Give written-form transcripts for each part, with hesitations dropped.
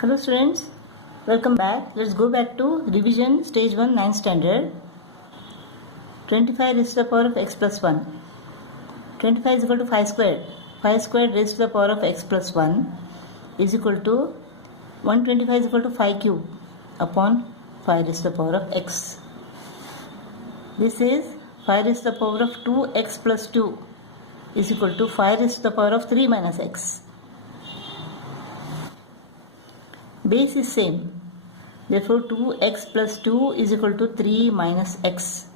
Hello students, welcome back. Let's go back to revision stage 1 9th standard. 25 raised to the power of x plus 1. 25 is equal to 5 squared. 5 squared raised to the power of x plus 1 is equal to 125 is equal to 5 cube upon 5 raised to the power of x. This is 5 raised to the power of 2x plus 2 is equal to 5 raised to the power of 3 minus x. Base is same, therefore 2x plus 2 is equal to 3 minus x.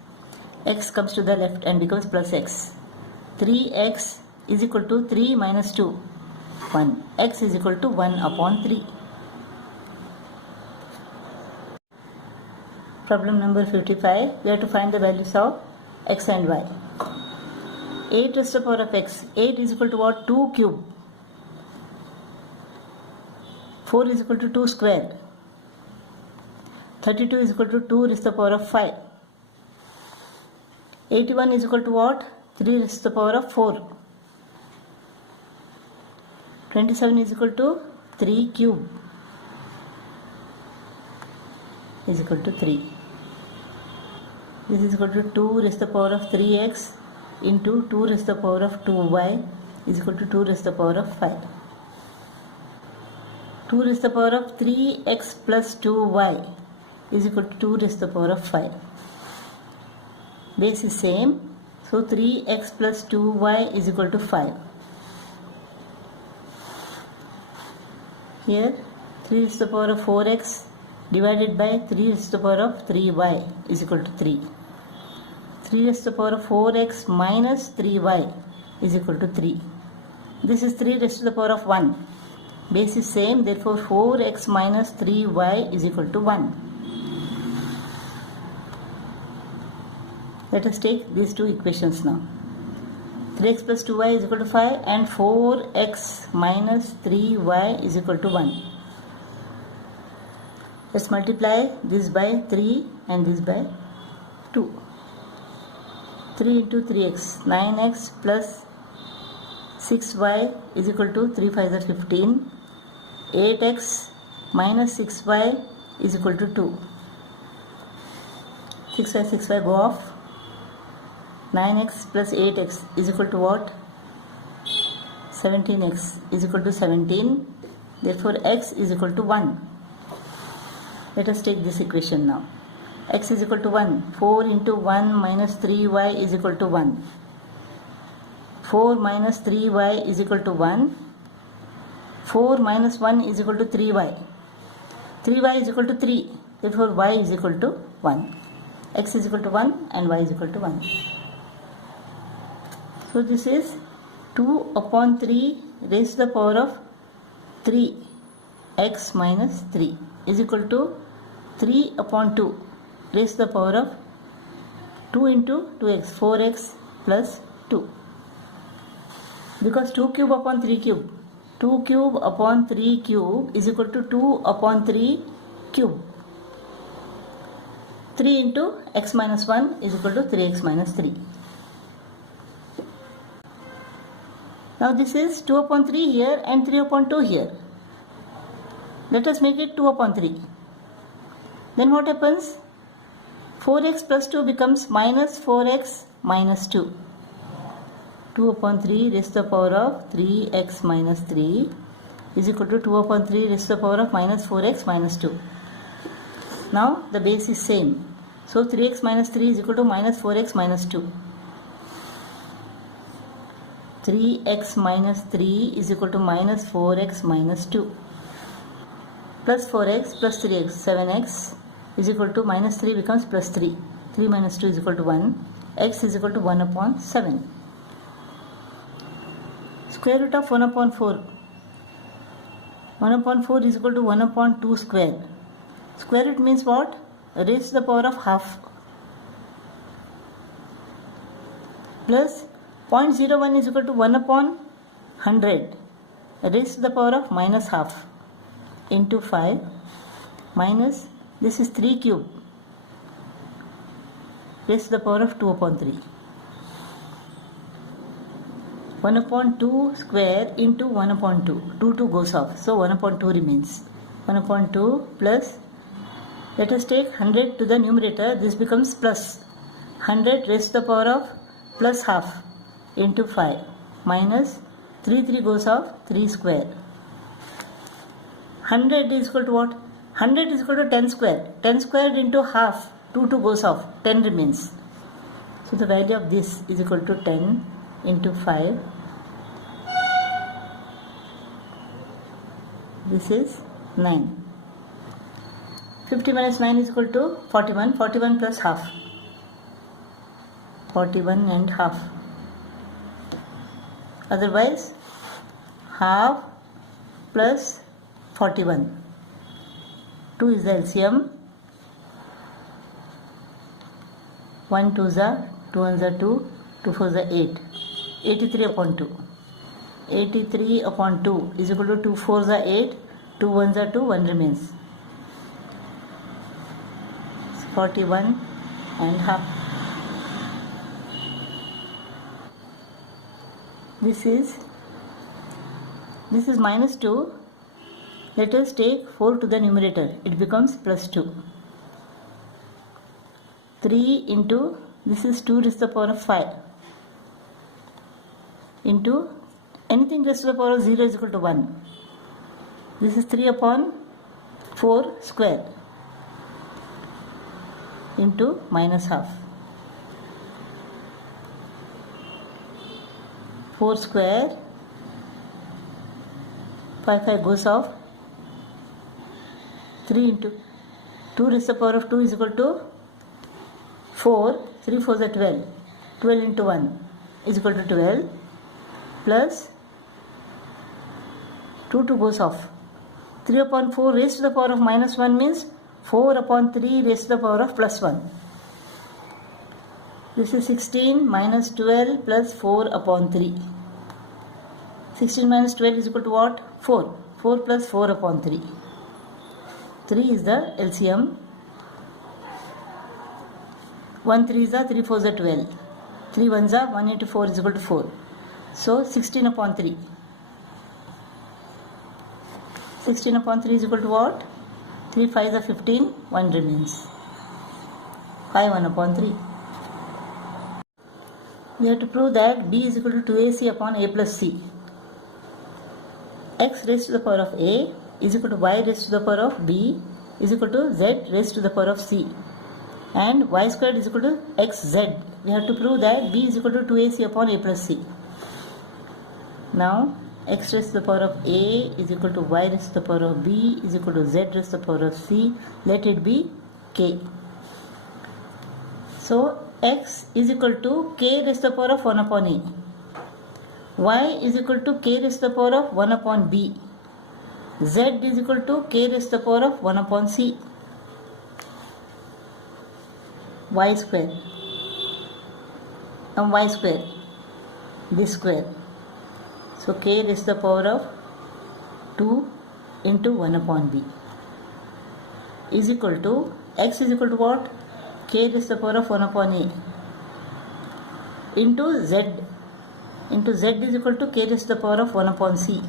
X comes to the left and becomes plus x. 3x is equal to 3 minus 2, 1. X is equal to 1 upon 3. Problem number 55, we have to find the values of x and y. 8 raised to the power of x, 8 is equal to what? 2 cube. 4 is equal to 2 square. 32 is equal to 2 raised to the power of 5. 81 is equal to what? 3 raised to the power of 4. 27 is equal to 3 cube is equal to 3. This is equal to 2 raised to the power of 3x into 2 raised to the power of 2y is equal to 2 raised to the power of 5. 2 raised to the power of 3x plus 2y is equal to 2 raised to the power of 5. Base is same, so 3x plus 2y is equal to 5. Here 3 raised to the power of 4x divided by 3 raised to the power of 3y is equal to 3. 3 raised to the power of 4x minus 3y is equal to 3. This is 3 raised to the power of 1. Base is same, therefore 4x minus 3y is equal to 1. Let us take these two equations now. 3x plus 2y is equal to 5 and 4x minus 3y is equal to 1. Let's multiply this by 3 and this by 2. 3 into 3x, 9x plus 6y is equal to 3 5s are 15. 8x minus 6y is equal to 2. 6y go off. 9x plus 8x is equal to what? 17x is equal to 17. Therefore x is equal to 1. Let us take this equation now. X is equal to 1. 4 into 1 minus 3y is equal to 1. 4 minus 3y is equal to 1. 4 minus 1 is equal to 3y. 3y is equal to 3. Therefore y is equal to 1. X is equal to 1 and y is equal to 1. So this is 2 upon 3 raised to the power of 3 x minus 3 is equal to 3 upon 2 raised to the power of 2 into 2x, 4x plus 2. Because 2 cube upon 3 cube, 2 cube upon 3 cube is equal to 2 upon 3 cube. 3 into x minus 1 is equal to 3x minus 3. Now this is 2 upon 3 here and 3 upon 2 here. Let us make it 2 upon 3. Then what happens? 4x plus 2 becomes minus 4x minus 2. 2 upon 3 raised to the power of 3x minus 3 is equal to 2 upon 3 raised to the power of minus 4x minus 2. Now the base is same. So 3x minus 3 is equal to minus 4x minus 2. 3x minus 3 is equal to minus 4x minus 2. Plus 4x plus 3x, 7x is equal to minus 3 becomes plus 3. 3 minus 2 is equal to 1. X is equal to 1 upon 7. Square root of 1 upon 4. 1 upon 4 is equal to 1 upon 2 square. Square root means what? Raised to the power of half. Plus 0.01 is equal to 1 upon 100. Raised to the power of minus half into 5 minus this is 3 cube raised to the power of 2 upon 3. 1 upon 2 square into 1 upon 2. 2 goes off. So 1 upon 2 remains. 1 upon 2 plus, let us take 100 to the numerator, this becomes plus 100 raised to the power of plus half into 5 minus 3 goes off 3 square. 100 is equal to what? 100 is equal to 10 square. 10 squared into half, 2 goes off, 10 remains. So the value of this is equal to 10 into 5. This is 9. 50 minus 9 is equal to 41. 41 plus half. 41 and half. Otherwise, half plus 41. 2 is the LCM. 1 2s are 2 1s are 2, 2 4s are 8. 83 upon 2. 83 upon 2 is equal to 2 4s are 8, 2 1s are 2, 1 remains. 41 and half. This is minus 2. Let us take 4 to the numerator. It becomes plus 2. 3 into, this is 2 raised to the power of 5 into anything raised to the power of 0 is equal to 1. This is 3 upon 4 square into minus half. 4 square, 5 goes off. 3 into 2 raised to the power of 2 is equal to 4. 3 4s are 12. 12 into 1 is equal to 12 plus 2 goes off. 3 upon 4 raised to the power of minus 1 means 4 upon 3 raised to the power of plus 1. This is 16 minus 12 plus 4 upon 3. 16 minus 12 is equal to what? 4. 4 plus 4 upon 3. 3 is the LCM. 1 3s are 3 4s are 12. 3 1s are 1 into 4 is equal to 4. So 16 upon 3. 16 upon 3 is equal to what? 3 5s are 15, 1 remains. 5 1 upon 3. We have to prove that b is equal to 2ac upon a plus c. X raised to the power of a is equal to y raised to the power of b is equal to z raised to the power of c. And y squared is equal to xz. We have to prove that b is equal to 2ac upon a plus c. Now, x raised to the power of a is equal to y raised to the power of b is equal to z raised to the power of c. Let it be k. So, x is equal to k raised to the power of 1 upon a. Y is equal to k raised to the power of 1 upon b. Z is equal to k raised to the power of 1 upon c. Y square. And y square. This square. So k raised to the power of 2 into 1 upon b is equal to, x is equal to what? K raised to the power of 1 upon a into z. Into z is equal to k raised to the power of 1 upon c.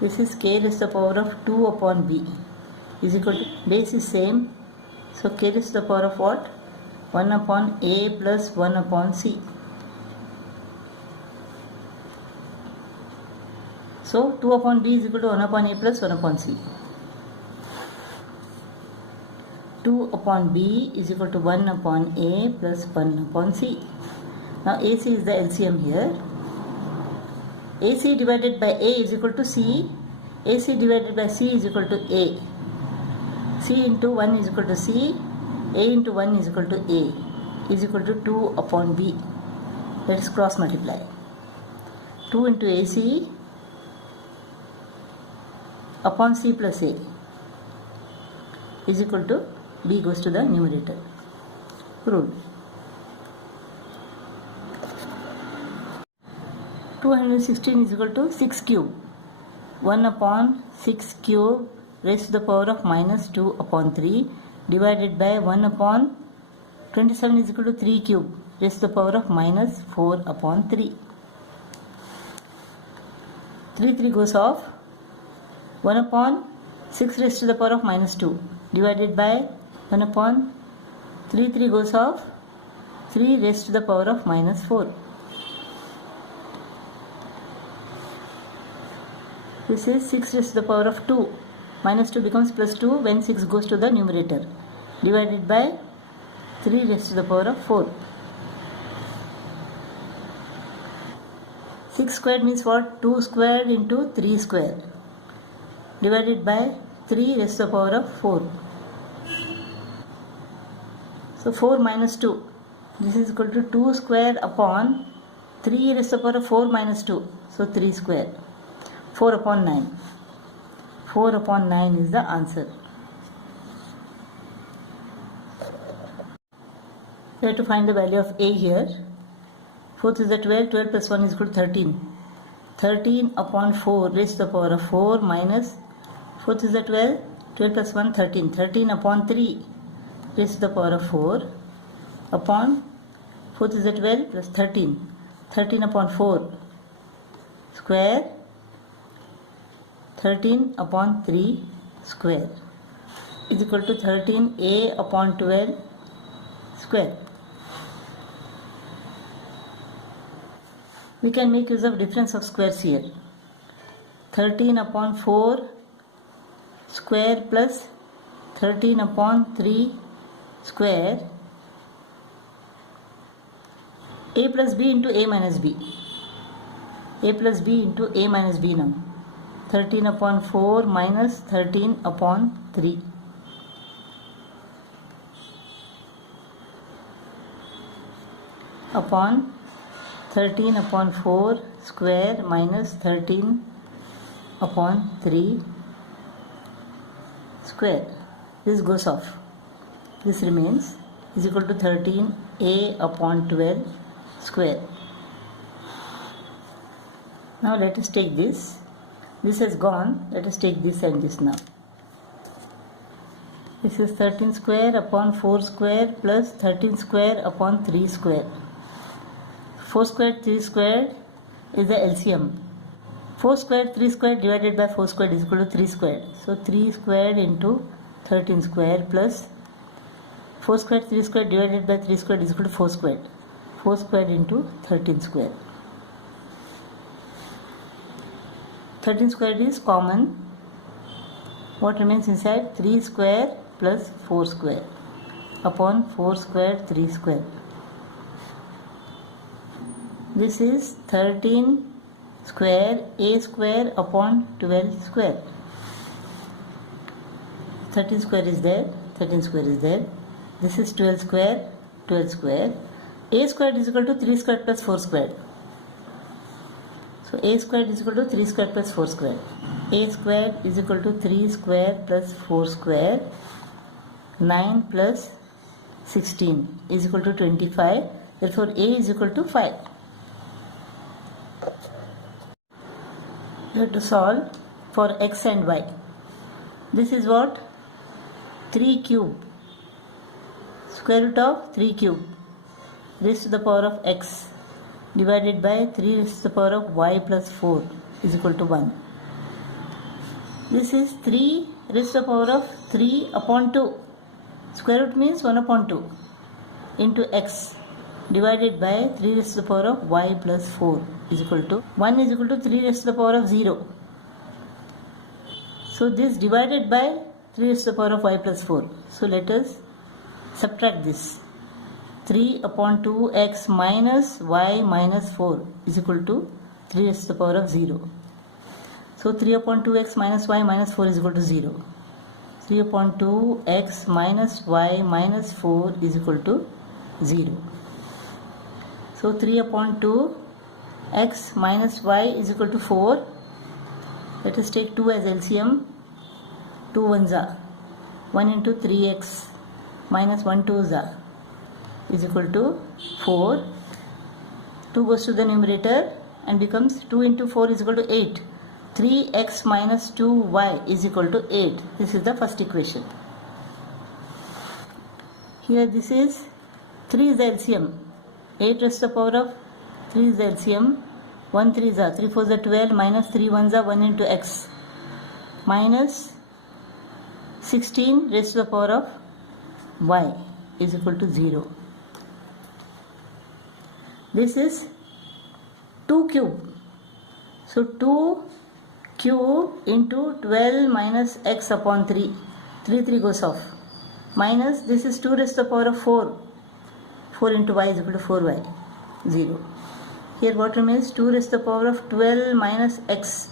This is k raised to the power of 2 upon b is equal to, base is same. So k raised to the power of what? 1 upon a plus 1 upon c. So 2 upon b is equal to 1 upon a plus 1 upon c. 2 upon b is equal to 1 upon a plus 1 upon c. Now AC is the LCM here. AC divided by A is equal to C. AC divided by C is equal to A. C into 1 is equal to C. A into 1 is equal to A is equal to 2 upon B. Let us cross multiply. 2 into AC upon C plus A is equal to B goes to the numerator. Proved. 216 is equal to 6 cube. 1 upon 6 cube raised to the power of minus 2 upon 3 divided by 1 upon 27 is equal to 3 cube raised to the power of minus 4 upon 3. 3 goes off. 1 upon 6 raised to the power of minus 2 divided by 1 upon 3 goes off, 3 raised to the power of minus 4. This is 6 raised to the power of 2. Minus 2 becomes plus 2 when 6 goes to the numerator, divided by 3 raised to the power of 4. 6 squared means what? 2 squared into 3 squared divided by 3 raised to the power of 4. So 4 minus 2. This is equal to 2 squared upon 3 raised to the power of 4 minus 2. So 3 squared. 4 upon 9. 4 upon 9 is the answer. We have to find the value of a here. 4th is the 12. 12 plus 1 is equal to 13. 13 upon 4 raised to the power of 4 minus 4th is the 12. 12 plus 1 13. 13 upon 3 raised to the power of 4 upon 4th is the 12 plus 13. 13 upon 4 square 13 upon 3 square is equal to 13a upon 12 square. We can make use of difference of squares here. 13 upon 4 square plus 13 upon 3 square, a plus b into a minus b. A plus b into a minus b now. 13 upon 4 minus 13 upon 3. Upon 13 upon 4 square minus 13 upon 3 square. This goes off. This remains is equal to 13a upon 12 square. Now let us take this. This has gone. Let us take this and this now. This is 13 square upon 4 square plus 13 square upon 3 square. 4 square 3 square is the LCM. 4 square 3 square divided by 4 square is equal to 3 square. So 3 squared into 13 square plus 4 square 3 square divided by 3 square is equal to 4 squared. 4 squared into 13 square. 13 squared is common. What remains inside? 3 square plus 4 square upon 4 square 3 square. This is 13 square a square upon 12 square. 13 square is there. 13 square is there. This is 12 square. 12 square. A square is equal to 3 square plus 4 square. So a square is equal to 3 square plus 4 square. A square is equal to 3 square plus 4 square. 9 plus 16 is equal to 25. Therefore a is equal to 5. We have to solve for x and y. This is what? 3 cube. Square root of 3 cube raised to the power of x divided by 3 raised to the power of y plus 4 is equal to 1. This is 3 raised to the power of 3 upon 2. Square root means 1 upon 2 into x divided by 3 raised to the power of y plus 4 is equal to 1 is equal to 3 raised to the power of 0. So this divided by 3 raised to the power of y plus 4. So let us subtract this. 3 upon 2x minus y minus 4 is equal to 3 raised to the power of 0. So 3 upon 2x minus y minus 4 is equal to 0. 3 upon 2x minus y minus 4 is equal to 0. So 3 upon 2x minus y is equal to 4. Let us take 2 as LCM. 2 ones are 1 into 3x minus 1 2s are is equal to 4. 2 goes to the numerator and becomes 2 into 4 is equal to 8. 3x minus 2y is equal to 8. This is the first equation. Here this is 3 is the LCM. 8 raised to the power of 3 is the LCM. 1 3s are 3 4s are 12 minus 3 1s are 1 into x minus 16 raised to the power of y is equal to 0. This is 2 cube. So 2 cube into 12 minus x upon 3. 3 goes off. Minus this is 2 raised to the power of 4. 4 into y is equal to 4y. 0. Here what remains? 2 raised to the power of 12 minus x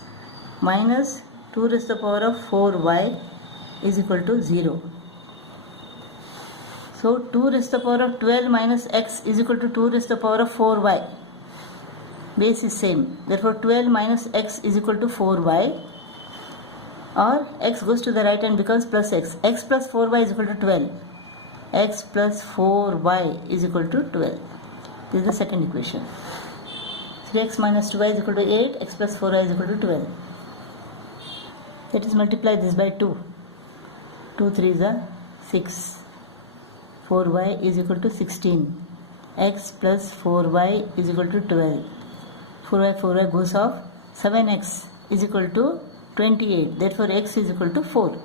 minus 2 raised to the power of 4y is equal to 0. So 2 raised to the power of 12 minus x is equal to 2 raised to the power of 4y. Base is same. Therefore 12 minus x is equal to 4y, or x goes to the right and becomes plus x. X plus 4y is equal to 12. X plus 4y is equal to 12. This is the second equation. 3x minus 2y is equal to 8. X plus 4y is equal to 12. Let us multiply this by 2. 2 3s are 6. 4y is equal to 16. X plus 4y is equal to 12. 4y goes off. 7x is equal to 28. Therefore x is equal to 4.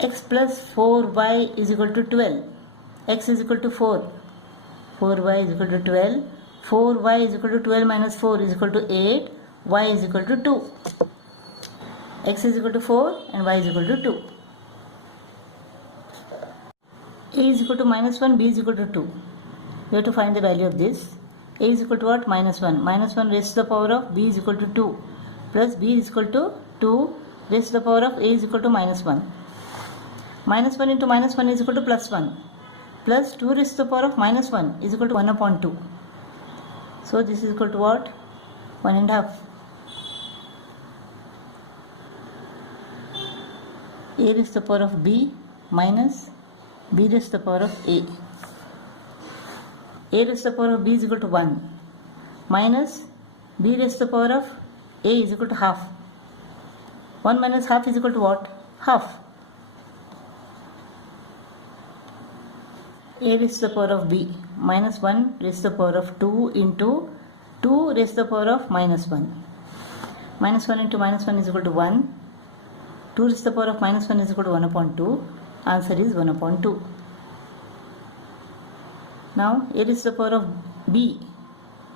X plus 4y is equal to 12. X is equal to 4. 4y is equal to 12. 4y is equal to 12 minus 4 is equal to 8. Y is equal to 2. X is equal to 4 and y is equal to 2. A is equal to minus 1, B is equal to 2. We have to find the value of this. A is equal to what? Minus 1. Minus 1 raised to the power of B is equal to 2. Plus B is equal to 2 raised to the power of A is equal to minus 1. Minus 1 into minus 1 is equal to plus 1. Plus 2 raised to the power of minus 1 is equal to 1 upon 2. So this is equal to what? 1.5. A raised to the power of B minus B raised to the power of A. A raised to the power of B is equal to 1 minus B raised to the power of A is equal to half. 1 minus half is equal to what? Half. A raised to the power of B minus 1 raised to the power of 2 into 2 raised to the power of minus 1. Minus 1 into minus 1 is equal to 1. 2 raised to the power of minus 1 is equal to 1 upon 2. Answer is 1 upon 2. Now A raised to the power of B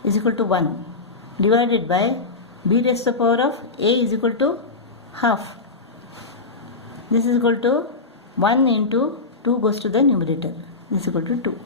is equal to 1 divided by B raised to the power of A is equal to half. This is equal to 1 into 2 goes to the numerator. This is equal to 2.